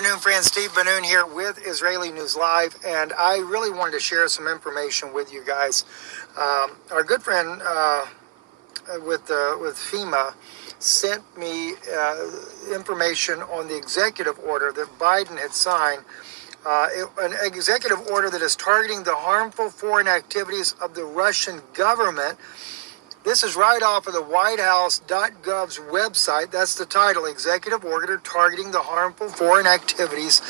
Afternoon, friends. Steve Benoon here with Israeli News Live, and I really wanted to share some information with you guys. Our good friend with FEMA sent me information on the executive order that Biden had signed, an executive order that is targeting the harmful foreign activities of the Russian government. This is right off of the whitehouse.gov's website. That's the title, Executive Order Targeting the Harmful Foreign Activities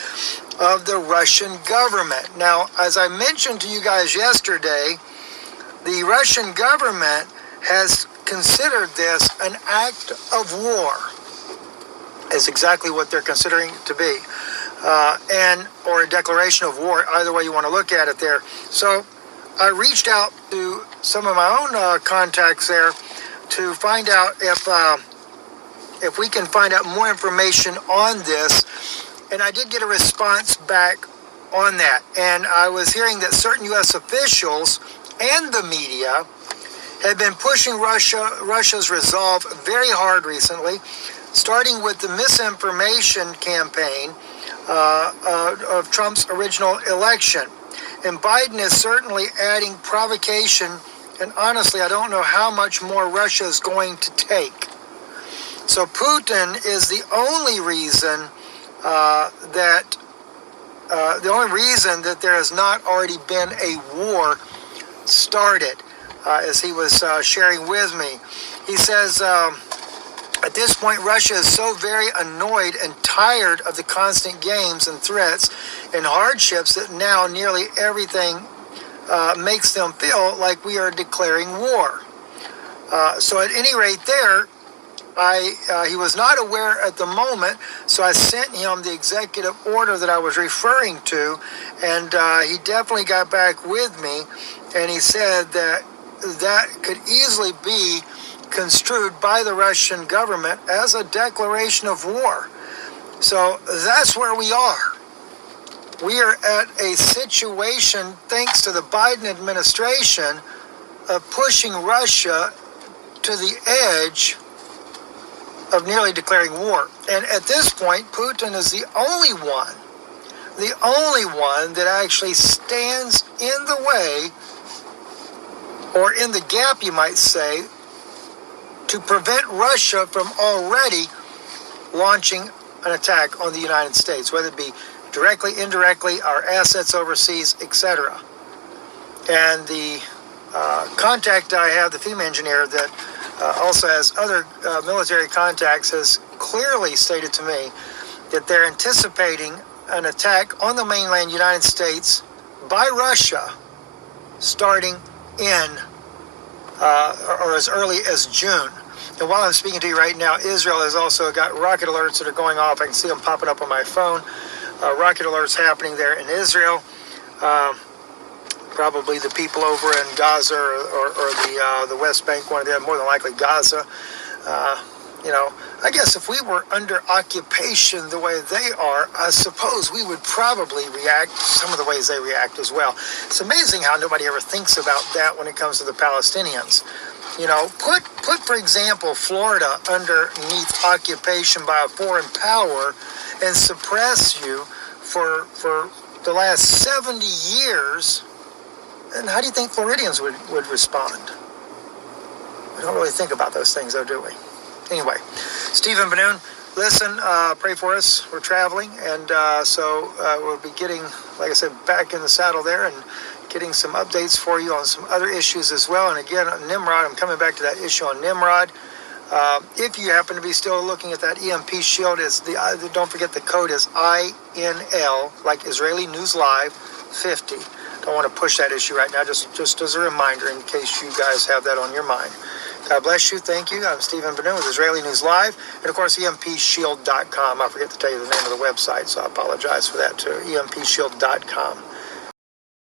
of the Russian Government. Now, as I mentioned to you guys yesterday, the Russian government has considered this an act of war. Is exactly what they're considering it to be. Or a declaration of war, either way you want to look at it there. So I reached out to some of my own contacts there to find out if we can find out more information on this, and I did get a response back on that. And I was hearing that certain U.S. officials and the media have been pushing Russia's resolve very hard recently, starting with the misinformation campaign of Trump's original election. And Biden is certainly adding provocation, and honestly, I don't know how much more Russia is going to take. So Putin is the only reason that there has not already been a war started, as he was sharing with me. He says, at this point, Russia is so very annoyed and tired of the constant games and threats and hardships that now nearly everything makes them feel like we are declaring war. So at any rate there, he was not aware at the moment, so I sent him the executive order that I was referring to, and he definitely got back with me, and he said that could easily be construed by the Russian government as a declaration of war. So that's where we are. We are at a situation, thanks to the Biden administration, of pushing Russia to the edge of nearly declaring war. And at this point, Putin is the only one that actually stands in the way, or in the gap, you might say, to prevent Russia from already launching an attack on the United States, whether it be directly, indirectly, our assets overseas, etc. And the contact I have, the FEMA engineer that also has other military contacts, has clearly stated to me that they're anticipating an attack on the mainland United States by Russia starting in or as early as June. And while I'm speaking to you right now, Israel has also got rocket alerts that are going off. I can see them popping up on my phone. Rocket alerts happening there in Israel. Probably the people over in Gaza or the West Bank, one of them, more than likely Gaza. I guess if we were under occupation the way they are, I suppose we would probably react some of the ways they react as well. It's amazing how nobody ever thinks about that when it comes to the Palestinians. Put for example, Florida underneath occupation by a foreign power and suppress you for the last 70 years, and how do you think Floridians would respond? We don't really think about those things, though, do we? Anyway, Stephen Benoon, listen, pray for us. We're traveling, and so we'll be getting, like I said, back in the saddle there and getting some updates for you on some other issues as well. And again, Nimrod, I'm coming back to that issue on Nimrod. If you happen to be still looking at that EMP shield, don't forget the code is INL, like Israeli News Live 50. Don't want to push that issue right now, just as a reminder in case you guys have that on your mind. God bless you. Thank you. I'm Stephen Benoon with Israeli News Live, and of course, EMPshield.com. I forget to tell you the name of the website, so I apologize for that too. EMPshield.com.